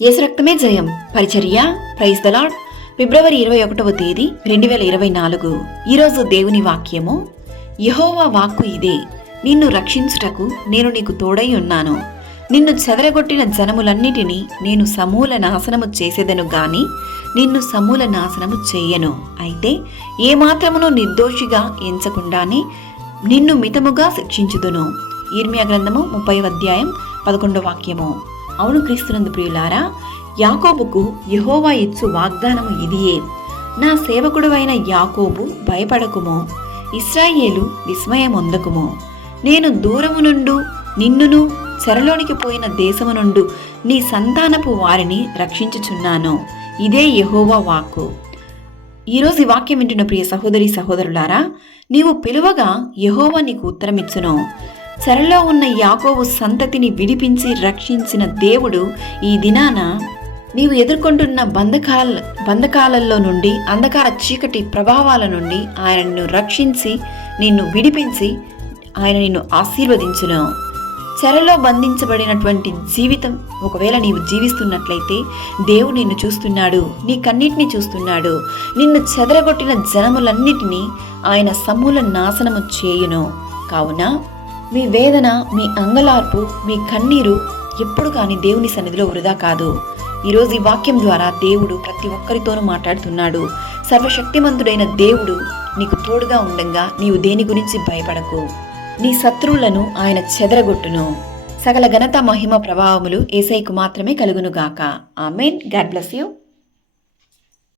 యేసు రక్తమే జయం. పరిచర్య. Praise the lord. ఫిబ్రవరి 21వ తేదీ 2024. ఈరోజు దేవుని వాక్యము. యెహోవా వాక్కు ఇదే, నిన్ను రక్షించుటకు నేను నీకు తోడై ఉన్నాను. నిన్ను చెదరగొట్టిన జనములన్నిటినీ నేను సమూల నాశనము చేసేదను గాని నిన్ను సమూల నాశనము చేయను. అయితే ఏమాత్రమును నిర్దోషిగా ఎంచకుండానే నిన్ను మితముగా శిక్షించుదును. ఇర్మియా గ్రంథము 30వ అధ్యాయం 11వ వాక్యము. అవును క్రీస్తునందు ప్రియులారా, యాకోబుకు యెహోవా ఇచ్చు వాగ్దానము ఇదియే. నా సేవకుడువైన యాకోబు, భయపడకుము, ఇశ్రాయేలు విస్మయమొందకుము. నేను దూరము నుండు నిన్నును చెరలోనికి పోయిన దేశము నుండు నీ సంతానపు వారిని రక్షించుచున్నాను. ఇదే యెహోవా వాక్కు. ఈరోజు ఈ వాక్యం వింటున్న ప్రియ సహోదరి సహోదరులారా, నీవు పిలువగా యెహోవా నీకు ఉత్తరమిచ్చును. చెరలో ఉన్న యాకోబు సంతతిని విడిపించి రక్షించిన దేవుడు ఈ దినాన నీవు ఎదుర్కొంటున్న బంధకాలలో నుండి, అంధకార చీకటి ప్రభావాల నుండి ఆయన నిన్ను రక్షించి నిన్ను విడిపించి ఆయన నిన్ను ఆశీర్వదించును. చెరలో బంధించబడినటువంటి జీవితం ఒకవేళ నీవు జీవిస్తున్నట్లయితే దేవుడు నిన్ను చూస్తున్నాడు, నీ కన్నిటిని చూస్తున్నాడు. నిన్ను చెదరగొట్టిన జనములన్నిటినీ ఆయన సమూల నాశనము చేయును. కావున మీ వేదన, మీ అంగలార్పు, మీ కన్నీరు ఎప్పుడు కానీ దేవుని సన్నిధిలో వృధా కాదు. ఈరోజు ఈ వాక్యం ద్వారా దేవుడు ప్రతి ఒక్కరితోనూ మాట్లాడుతున్నాడు. సర్వశక్తిమంతుడైన దేవుడు నీకు తోడుగా ఉండంగా నీవు దేని గురించి భయపడకు. నీ శత్రువులను ఆయన చెదరగొట్టును. సకల ఘనత, మహిమ, ప్రభావములు యేసయ్యకు మాత్రమే కలుగునుగాక. ఆమేన్. God bless you.